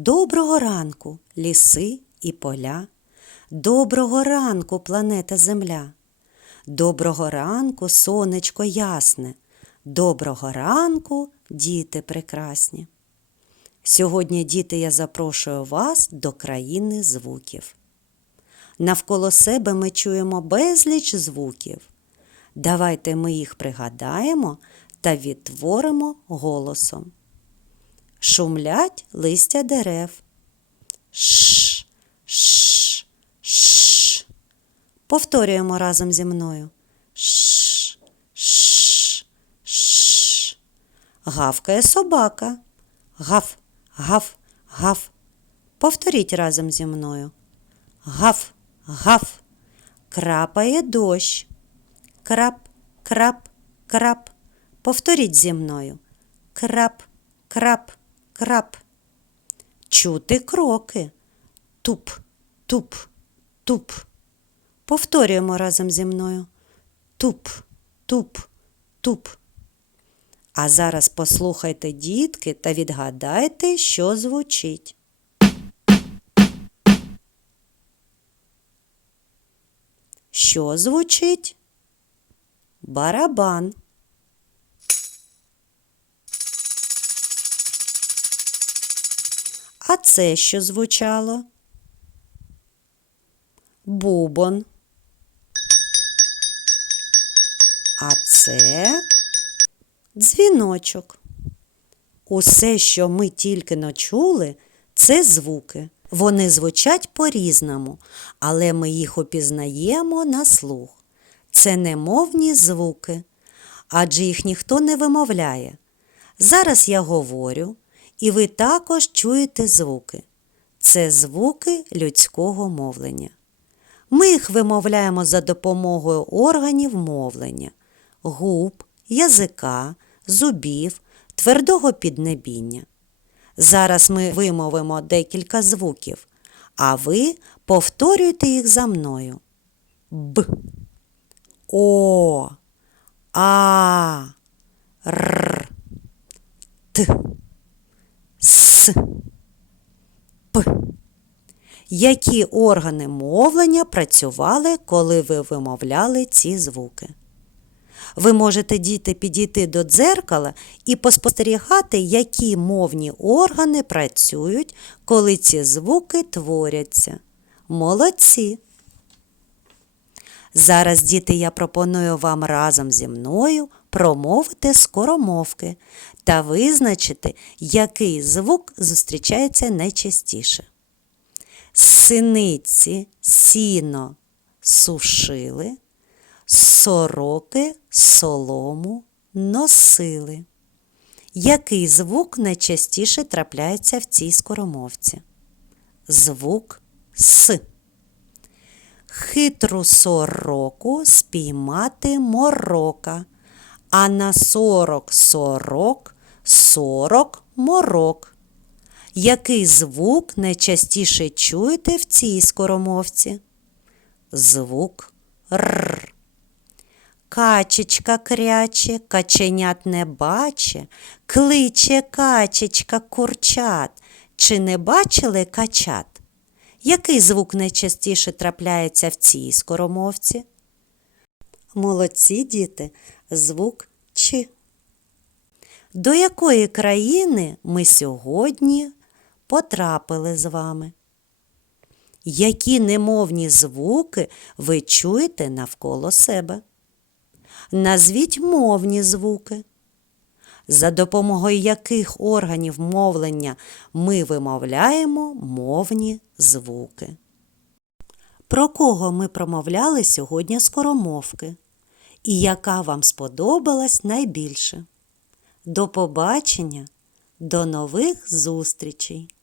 Доброго ранку, ліси і поля. Доброго ранку, планета Земля. Доброго ранку, сонечко ясне. Доброго ранку, діти прекрасні. Сьогодні, діти, я запрошую вас до країни звуків. Навколо себе ми чуємо безліч звуків. Давайте ми їх пригадаємо та відтворимо голосом. Шумлять листя дерев. Ш, ш, ш. Повторюємо разом зі мною. Ш, ш, ш. Гавкає собака. Гав, гав, гав. Повторіть разом зі мною. Гав, гав. Крапає дощ. Крап, крап, крап. Повторіть зі мною. Крап, крап, крап. Чути кроки. Туп, туп, туп. Повторюємо разом зі мною. Туп, туп, туп. А зараз послухайте, дітки, та відгадайте, що звучить. Що звучить? Барабан. А це що звучало? Бубон. А це дзвіночок. Усе, що ми тільки но чули, це звуки. Вони звучать по-різному, але ми їх опізнаємо на слух. Це немовні звуки, адже їх ніхто не вимовляє. Зараз я говорю, і ви також чуєте звуки. Це звуки людського мовлення. Ми їх вимовляємо за допомогою органів мовлення губ, язика, зубів, твердого піднебіння. Зараз ми вимовимо декілька звуків, а ви повторюйте їх за мною. Б, О, А, Р, Т, П. Які органи мовлення працювали, коли ви вимовляли ці звуки? Ви можете діти підійти до дзеркала і поспостерігати, які мовні органи працюють, коли ці звуки творяться. Молодці! Зараз, діти, я пропоную вам разом зі мною промовити скоромовки та визначити, який звук зустрічається найчастіше. Синиці сіно сушили, сороки солому носили. Який звук найчастіше трапляється в цій скоромовці? Звук С. Хитру сороку спіймати морока, а на сорок сорок сорок морок. Який звук найчастіше чуєте в цій скоромовці? Звук Р. Качечка кряче, каченят не баче, кличе качечка курчат. Чи не бачили качат? Який звук найчастіше трапляється в цій скоромовці? Молодці діти, звук Ч. До якої країни ми сьогодні потрапили з вами? Які немовні звуки ви чуєте навколо себе? Назвіть мовні звуки. За допомогою яких органів мовлення ми вимовляємо мовні звуки. Про кого ми промовляли сьогодні скоромовки? І яка вам сподобалась найбільше? До побачення, до нових зустрічей!